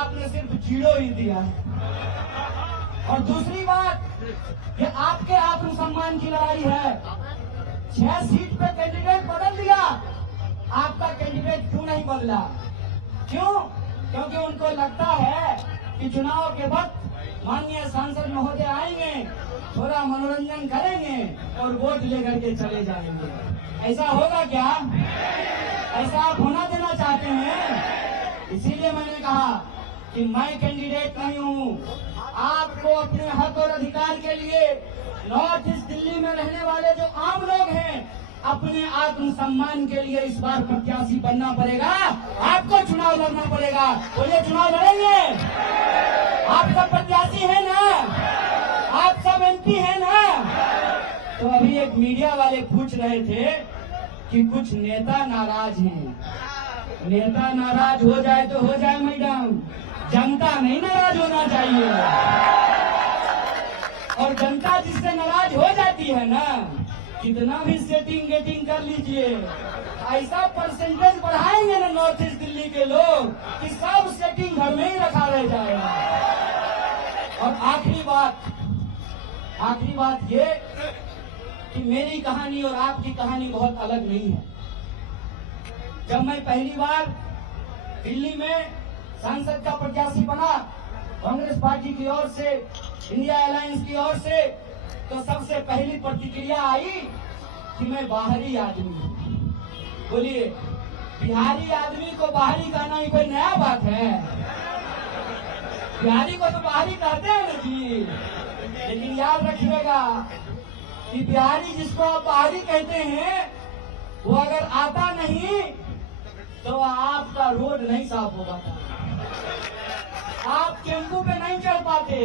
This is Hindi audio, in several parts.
आपने सिर्फ 0 ही दिया है। और दूसरी बात, ये आपके आत्मसम्मान की लड़ाई है। 6 सीट पे कैंडिडेट बदल दिया, आपका कैंडिडेट क्यों नहीं बदला? क्यों? क्योंकि उनको लगता है कि चुनाव के वक्त माननीय सांसद महोदय आएंगे, थोड़ा मनोरंजन करेंगे और वोट लेकर के चले जाएंगे। ऐसा होगा क्या? ऐसा आप होना देना चाहते हैं? इसीलिए मैंने कहा कि मैं कैंडिडेट नहीं हूँ। आपको अपने हक और अधिकार के लिए नॉर्थ ईस्ट दिल्ली में रहने वाले जो आम लोग हैं, अपने आत्मसम्मान के लिए इस बार प्रत्याशी बनना पड़ेगा। आपको चुनाव लड़ना पड़ेगा। बोलिए, चुनाव लड़ेंगे? आप सब प्रत्याशी हैं ना? आप सब एमपी हैं ना? तो अभी एक मीडिया वाले पूछ रहे थे कि कुछ नेता नाराज हैं। नेता नाराज हो जाए तो हो जाए मैडम, जनता नहीं नाराज होना चाहिए। और जनता जिससे नाराज हो जाती है ना, कितना भी सेटिंग गेटिंग कर लीजिए, ऐसा परसेंटेज बढ़ाएंगे ना नॉर्थ ईस्ट दिल्ली के लोग कि सब सेटिंग घर में ही रखा रह जाएगा। और आखिरी बात ये कि मेरी कहानी और आपकी कहानी बहुत अलग नहीं है। जब मैं पहली बार दिल्ली में सांसद का प्रत्याशी बना कांग्रेस पार्टी की ओर से, इंडिया अलायंस की ओर से, तो सबसे पहली प्रतिक्रिया आई कि मैं बाहरी आदमी हूँ। बोलिए, बिहारी आदमी को बाहरी कहना ही कोई नया बात है? बिहारी को तो बाहरी कहते हैं ना जी। लेकिन याद रखिएगा कि बिहारी जिसको आप बाहरी कहते हैं, वो अगर आता नहीं तो आपका रोड नहीं साफ हो पाता, आप टेम्पू पे नहीं चढ़ पाते,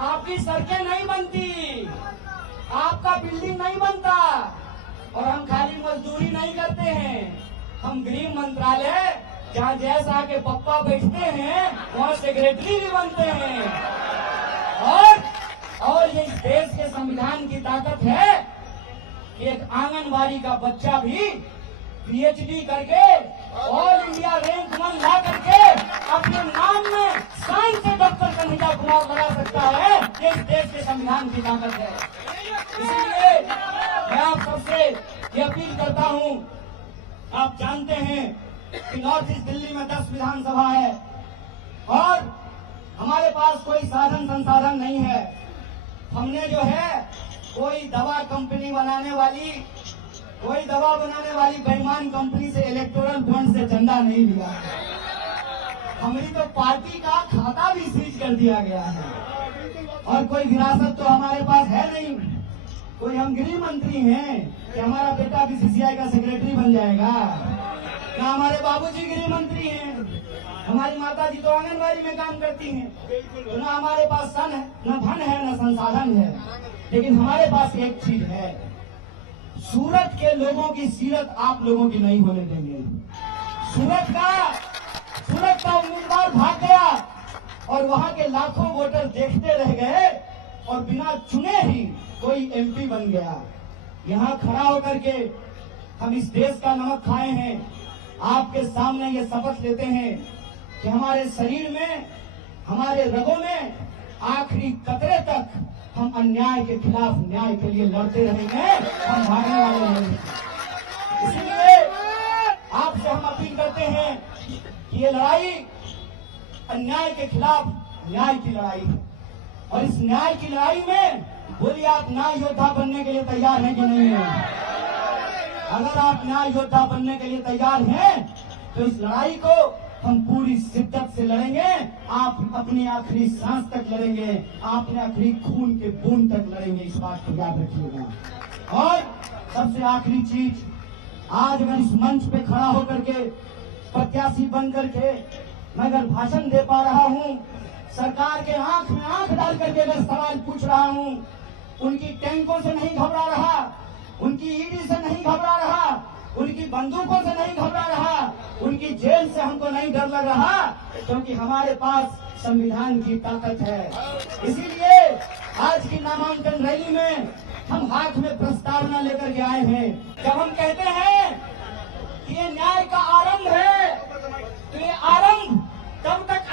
आपकी सड़कें नहीं बनती, आपका बिल्डिंग नहीं बनता। और हम खाली मजदूरी नहीं करते हैं, हम गृह मंत्रालय जहाँ जैसा के पप्पा बैठते हैं वहाँ सेक्रेटरी भी बनते हैं। और ये इस देश के संविधान की ताकत है कि एक आंगनबाड़ी का बच्चा भी पीएचडी करके ऑल इंडिया रैंक 1 ला करके अपने नाम में शान से डॉक्टर कन्हैया कुमार लगा सकता है। ये इस देश के संविधान की ताकत है। इसीलिए मैं आप सबसे ये अपील करता हूँ, आप जानते हैं कि नॉर्थ ईस्ट दिल्ली में 10 विधानसभा है और हमारे पास कोई साधन संसाधन नहीं है। हमने जो है कोई दवा बनाने वाली बेईमान कंपनी से इलेक्टोरल बॉन्ड से चंदा नहीं लिया है। हमारी तो पार्टी का खाता भी सीज कर दिया गया है और कोई विरासत तो हमारे पास है नहीं। कोई हम गृह मंत्री हैं कि हमारा बेटा बीसीसीआई का सेक्रेटरी बन जाएगा? क्या हमारे बाबूजी गृह मंत्री हैं? हमारी माताजी तो आंगनबाड़ी में काम करती हैं। तो ना हमारे पास सन है, न धन है, न संसाधन है। लेकिन हमारे पास एक चीज है, सूरत के लोगों की सीरत आप लोगों की नहीं होने देंगे। सूरत का उम्मीदवार भाग गया और वहां के लाखों वोटर देखते रह गए और बिना चुने ही कोई एमपी बन गया। यहाँ खड़ा होकर के हम इस देश का नमक खाए हैं। आपके सामने ये शपथ लेते हैं कि हमारे शरीर में, हमारे रगों में आखिरी कतरे तक हम अन्याय के खिलाफ न्याय के लिए लड़ते रहेंगे, हम भागने वाले नहीं। इसलिए आपसे हम अपील करते हैं कि ये लड़ाई अन्याय के खिलाफ न्याय की लड़ाई है और इस न्याय की लड़ाई में बोलिए, आप न्याय योद्धा बनने के लिए तैयार हैं कि नहीं है? अगर आप न्याय योद्धा बनने के लिए तैयार हैं तो इस लड़ाई को हम पूरी शिद्दत से लड़ेंगे। आप अपनी आखिरी सांस तक लड़ेंगे, आप अपने आखिरी खून के बूंद तक लड़ेंगे, इस बात को याद रखिएगा। और सबसे आखिरी चीज, आज अगर इस मंच पे खड़ा होकर के प्रत्याशी बन करके मैं अगर भाषण दे पा रहा हूँ, सरकार के आंख में आंख डाल करके अगर सवाल पूछ रहा हूँ, उनकी टैंकों से नहीं घबरा रहा, उनकी ईडी से नहीं घबरा रहा, उनकी बंदूकों से नहीं घबरा रहा, उनकी जेल से हमको नहीं डर लग रहा, क्योंकि हमारे पास संविधान की ताकत है। इसीलिए आज की नामांकन रैली में हम हाथ में प्रस्तावना लेकर के आए हैं। जब हम कहते हैं कि ये न्याय का आरंभ है, तो ये आरंभ तब तक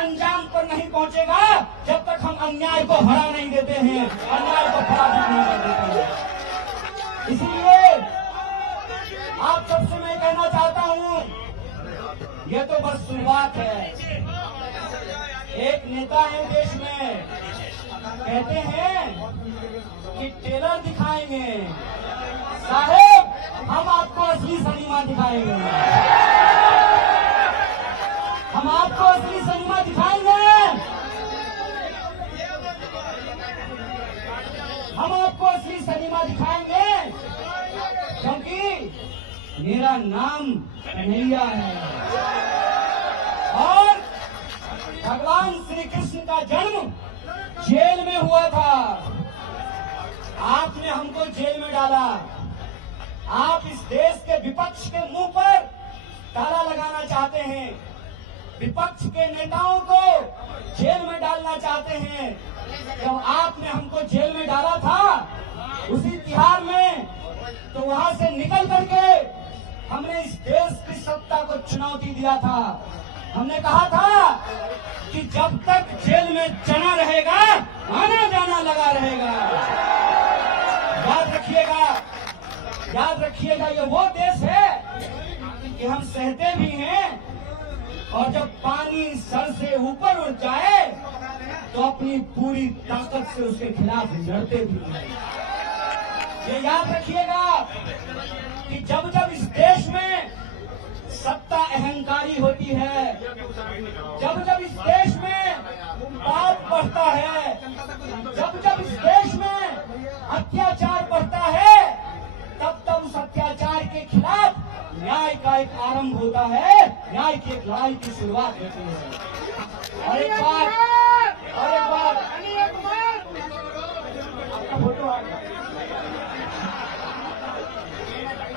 अन्याय को हरा नहीं देते हैं, अन्याय को पराजित नहीं कर देते हैं। इसीलिए आप सबसे मैं कहना चाहता हूं, ये तो बस शुरुआत है। एक नेता है देश में, कहते हैं कि टेलर दिखाएंगे, साहेब हम आपको असली सनीमा दिखाएंगे, हम आपको असली सनीमा दिखाएंगे, हम आपको असली सनीमा दिखाएंगे, क्योंकि मेरा नाम कन्हैया है और भगवान श्री कृष्ण का जन्म जेल में हुआ था। आपने हमको जेल में डाला, आप इस देश के विपक्ष के मुंह पर ताला लगाना चाहते हैं, विपक्ष के नेताओं को जेल में डालना चाहते हैं। जब आपने हमको जेल में डाला था उसी तिहाड़ में, तो वहां से निकल करके हमने इस देश की सत्ता को चुनौती दिया था। हमने कहा था कि जब तक जेल में चना रहेगा आना जाना लगा रहेगा। याद रखिएगा, याद रखिएगा, ये वो देश है कि हम सहते भी हैं और जब पानी सर से ऊपर उठ जाए तो अपनी पूरी ताकत से उसके खिलाफ लड़ते भी हैं। ये याद रखिएगा कि जब जब इस देश में सत्ता अहंकारी होती है, जब जब इस देश में पाप बढ़ता है, जब जब इस देश में अत्याचार बढ़ता है, तब तब उस अत्याचार के खिलाफ न्याय का एक आरंभ होता है, न्याय की एक लड़ाई की शुरुआत होती है। और एक बार आपका फोटो आ गया।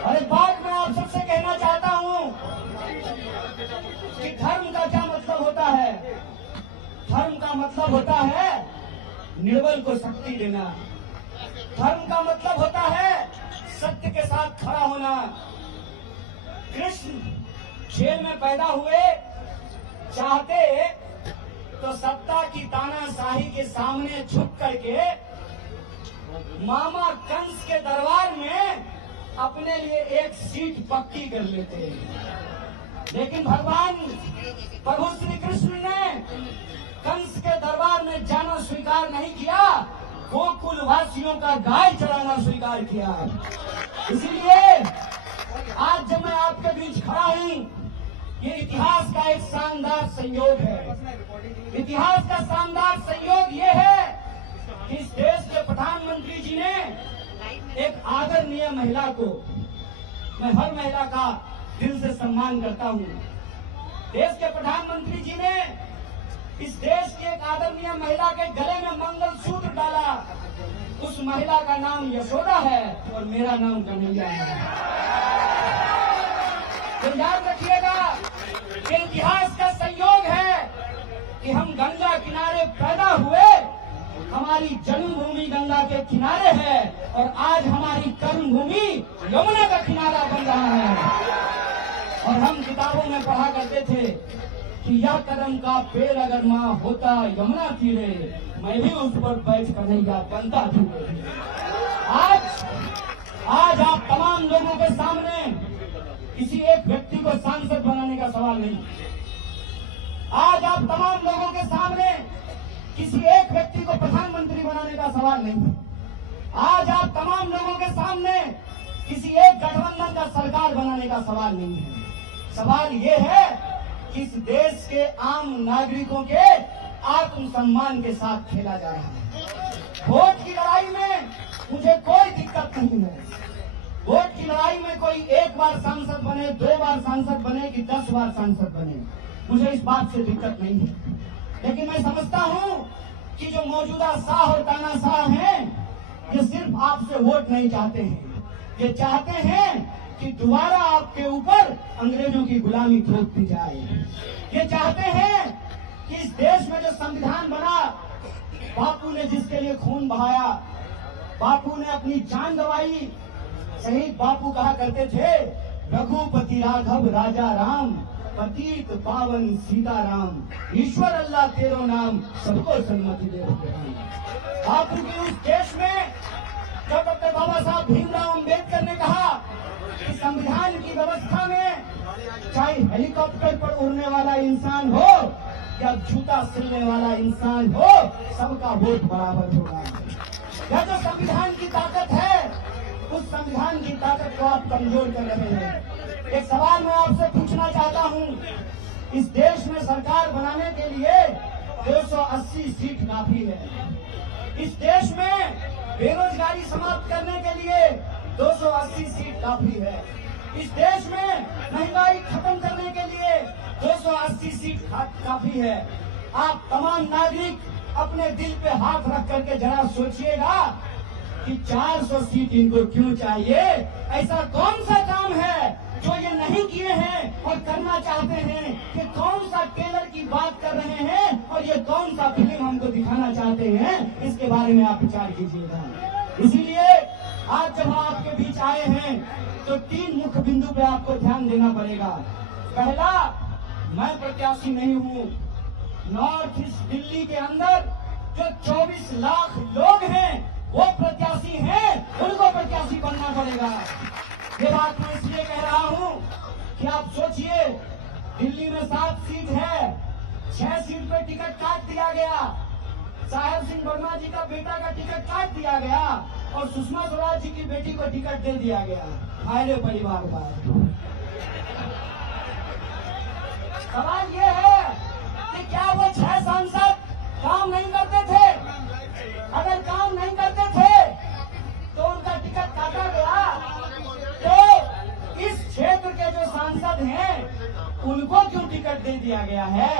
और एक बात मैं आप सबसे कहना चाहता हूं कि धर्म का क्या मतलब होता है। धर्म का मतलब होता है निर्बल को शक्ति देना, धर्म का मतलब होता है सत्य के साथ खड़ा होना। कृष्ण जेल में पैदा हुए, चाहते तो सत्ता की तानाशाही के सामने झुक करके मामा कंस के दरबार में अपने लिए एक सीट पक्की कर लेते हैं। लेकिन भगवान प्रभु श्री कृष्ण ने कंस के दरबार में जाना स्वीकार नहीं किया, गोकुल वासियों का गाय चराना स्वीकार किया। इसीलिए आज जब मैं आपके बीच खड़ा हूं, ये इतिहास का एक शानदार संयोग है। इतिहास का शानदार संयोग ये है कि इस देश के प्रधानमंत्री जी ने एक आदरणीय महिला को, मैं हर महिला का दिल से सम्मान करता हूं, देश के प्रधानमंत्री जी ने इस देश की एक आदरणीय महिला के गले में मंगलसूत्र डाला। उस महिला का नाम यशोदा है और मेरा नाम कन्हैया है। तो याद रखिएगा कि इतिहास का संयोग है कि हम गंगा किनारे पैदा हुए, हमारी जन्मभूमि गंगा के किनारे है और आज हमारी कर्मभूमि यमुना का किनारा बन रहा है। और हम किताबों में पढ़ा करते थे कि यह कदम का पेड़ अगर माँ होता यमुना तीरे, मैं भी उस पर बैठ कन्हैया बनता धीरे। आज आप तमाम लोगों के सामने किसी एक व्यक्ति को सांसद बनाने का सवाल नहीं। आज आप तमाम लोगों के सामने किसी एक व्यक्ति को प्रधानमंत्री बनाने का सवाल नहीं। आज आप तमाम लोगों के सामने किसी एक गठबंधन का सरकार बनाने का सवाल नहीं है। सवाल ये है कि इस देश के आम नागरिकों के आत्मसम्मान के साथ खेला जा रहा है। वोट की लड़ाई में मुझे कोई दिक्कत नहीं है। वोट की लड़ाई में कोई एक बार सांसद बने, 2 बार सांसद बने कि 10 बार सांसद बने, मुझे इस बात से दिक्कत नहीं है। लेकिन मैं समझता हूं कि जो मौजूदा शाह और तानाशाह हैं, ये सिर्फ आपसे वोट नहीं चाहते हैं, ये चाहते हैं कि दोबारा आपके ऊपर अंग्रेजों की गुलामी थोप दी जाए। ये चाहते हैं कि इस देश में जो संविधान बना, बापू ने जिसके लिए खून बहाया, बापू ने अपनी जान गंवाई। शहीद बापू कहा करते थे, रघुपति राघव राजा राम, पतित पावन सीताराम, ईश्वर अल्लाह तेरो नाम, सबको सन्मति दे बापू की उस देश में जब डॉक्टर बाबा साहब भीमराव अम्बेडकर ने कहा कि संविधान की व्यवस्था में चाहे हेलीकॉप्टर पर उड़ने वाला इंसान हो या जूता सिलने वाला इंसान हो, सबका वोट बराबर होगा। यह जो संविधान की ताकत है, उस संविधान की ताकत को आप कमजोर कर रहे हैं। एक सवाल मैं आपसे पूछना चाहता हूं, इस देश में सरकार बनाने के लिए 280 सीट काफी है। इस देश में बेरोजगारी समाप्त करने के लिए 280 सीट काफी है। इस देश में महंगाई खत्म करने के लिए 280 सीट काफी है। आप तमाम नागरिक अपने दिल पे हाथ रख करके जरा सोचिएगा कि 400 सीट इनको क्यों चाहिए? ऐसा कौन सा काम है जो ये नहीं किए हैं और करना चाहते हैं? कि कौन सा टेलर की बात कर रहे हैं और ये कौन सा फिल्म हमको दिखाना चाहते हैं? इसके बारे में आप विचार कीजिएगा। इसीलिए आज जब आपके बीच आए हैं तो 3 मुख्य बिंदु पे आपको ध्यान देना पड़ेगा। पहला, मैं प्रत्याशी नहीं हूँ। नॉर्थ ईस्ट दिल्ली के अंदर जो 24 लाख लोग हैं वो प्रत्याशी हैं, उनको प्रत्याशी बनना पड़ेगा। ये बात मैं इसलिए कह रहा हूं कि आप सोचिए, दिल्ली में 7 सीट है, 6 सीट पे टिकट काट दिया गया। साहेब सिंह वर्मा जी का बेटा का टिकट काट दिया गया और सुषमा स्वराज जी की बेटी को टिकट दे दिया गया। फायदे परिवार का सवाल ये है कि क्या वो 6 सांसद काम नहीं करते थे? अगर काम नहीं करते थे तो उनका टिकट काटा गया, तो इस क्षेत्र के जो सांसद हैं उनको क्यों टिकट दे दिया गया है?